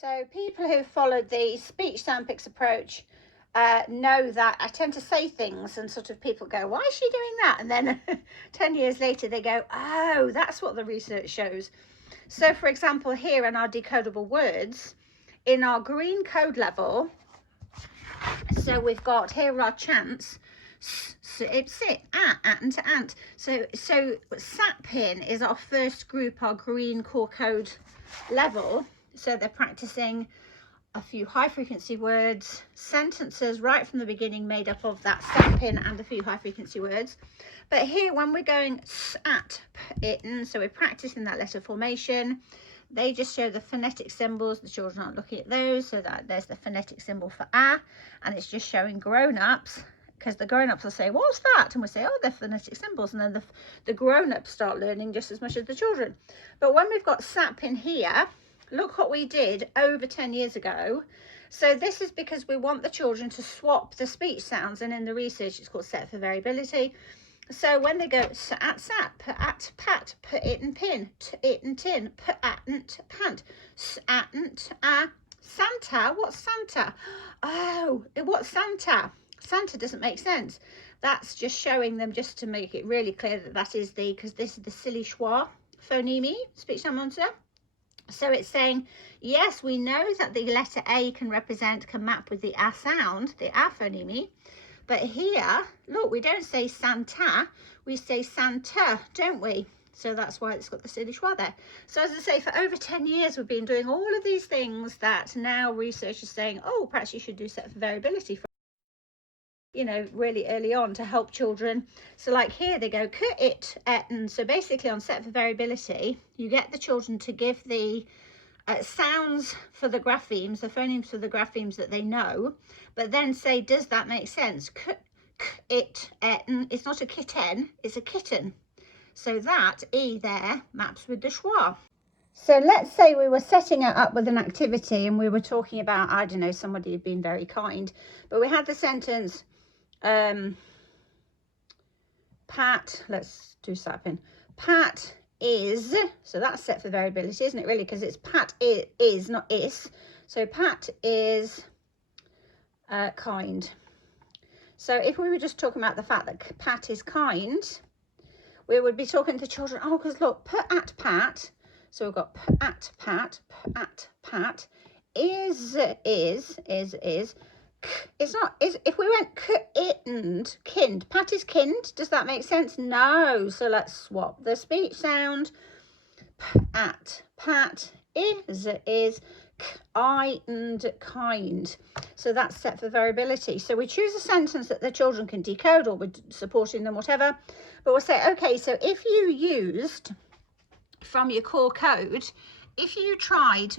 So people who followed the Speech Sound Pics approach know that I tend to say things and sort of people go, why is she doing that? And then 10 years later they go, oh, that's what the research shows. So for example, here in our decodable words, in our green code level, so we've got, here are our chants, sit, ant. So SAPin is our first group, our green core code level. So they're practicing a few high frequency words, sentences right from the beginning made up of that SAPin and a few high frequency words. But here when we're going at it, so we're practicing that letter formation, they just show the phonetic symbols. The children aren't looking at those, so that there's the phonetic symbol for a, and it's just showing grown-ups, because the grown-ups will say, what's that? And we say, oh, they're phonetic symbols, and then the grown-ups start learning just as much as the children. But when we've got SAPin here, look what we did over 10 years ago. So this is because we want the children to swap the speech sounds, and in the research it's called set for variability. So when they go at sap, at pat, put it and pin, it and tin, put at and pant, at Santa. What's Santa? Oh, what's Santa? Santa doesn't make sense. That's just showing them, just to make it really clear that that is the, because this is the silly schwa phoneme, speech sound monitor. So it's saying, yes, we know that the letter A can map with the A sound, the A phoneme. But here, look, we don't say Santa, we say Santa, don't we? So that's why it's got the silly schwa there. So as I say, for over 10 years, we've been doing all of these things that now research is saying, oh, perhaps you should do set for variability, for, you know, really early on to help children. So like here they go, it, and so basically on set for variability, you get the children to give the sounds for the graphemes, the phonemes for the graphemes that they know, but then say, does that make sense? It, it's not a kitten, it's a kitten. So that E there maps with the schwa. So let's say we were setting it up with an activity and we were talking about, I don't know, somebody had been very kind, but we had the sentence, Pat, let's do SAPin, Pat is, so that's set for variability, isn't it, really, because it's Pat is, not is. So Pat is kind. So if we were just talking about the fact that Pat is kind, we would be talking to children, oh, because look, put at Pat, so we've got put at Pat, is, it's not, is, if we went and kind, Pat is kind, does that make sense? No. So let's swap the speech sound. At Pat is I and kind. So that's set for variability. So we choose a sentence that the children can decode, or we're supporting them, whatever. But we'll say, okay, so if you used from your core code, if you tried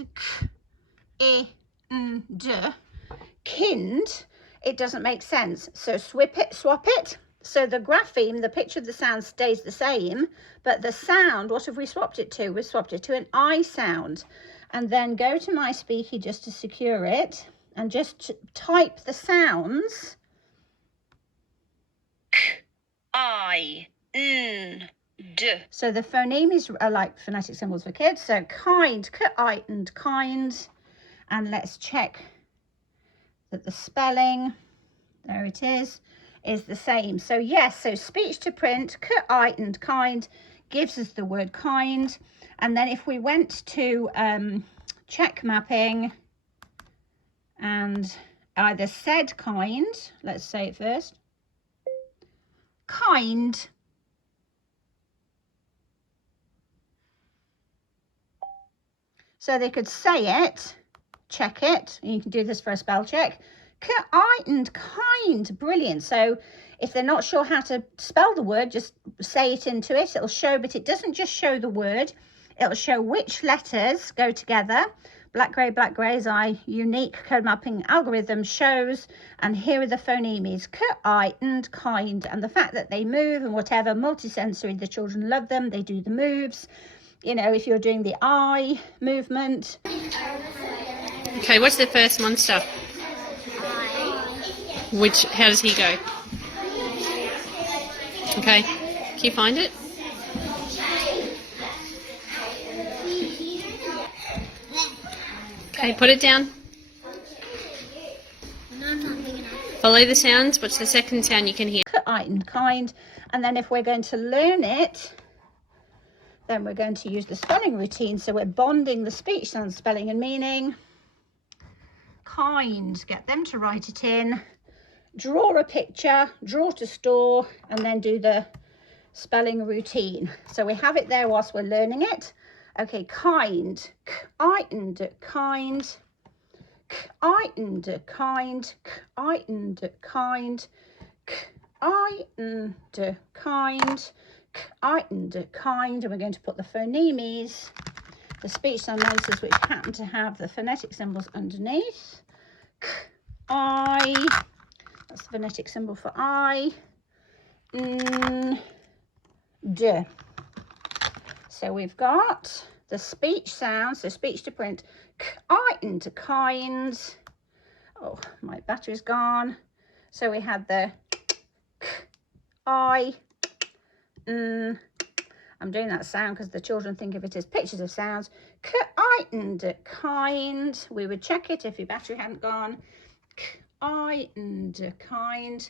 kind, it doesn't make sense. So swap it. So the grapheme, the pitch of the sound stays the same, but the sound, what have we swapped it to? We swapped it to an I sound. And then go to my speaky just to secure it and just type the sounds. I, n, d. So the phonemes are like phonetic symbols for kids. So kind, I and kind. And let's check that the spelling, there it is the same. So yes, so speech to print, I and kind gives us the word kind. And then if we went to check mapping and either said kind, let's say it first, kind, so they could say it, check it, and you can do this for a spell check, I and kind, brilliant. So if they're not sure how to spell the word, just say it into it, it'll show, but it doesn't just show the word, it'll show which letters go together. Black grey is our unique code mapping algorithm shows, and here are the phonemes, I and kind, and the fact that they move and whatever, multisensory, the children love them, they do the moves. You know, if you're doing the eye movement. Okay, what's the first monster? Which, how does he go? Okay, can you find it? Okay, put it down. Follow the sounds. What's the second sound you can hear? Item, kind. And then if we're going to learn it, then we're going to use the spelling routine. So we're bonding the speech sound, spelling and meaning. Kind, get them to write it in. Draw a picture, draw to store, and then do the spelling routine. So we have it there whilst we're learning it. Okay, kind, kind, kind, kind, kind, kind, kind, kind, kind, kind, and we're going to put the phonemes, the speech sound letters which happen to have the phonetic symbols underneath. I, that's the phonetic symbol for I. D. So we've got the speech sounds, so speech to print, kind, kind. Oh, my battery's gone. So we had the I. I'm doing that sound because the children think of it as pictures of sounds. Kind, kind. We would check it if your battery hadn't gone. Kind, kind,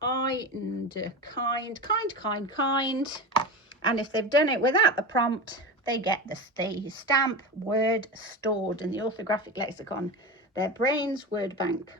kind, kind, kind, kind. And if they've done it without the prompt, they get the stamp word stored in the orthographic lexicon, their brain's word bank.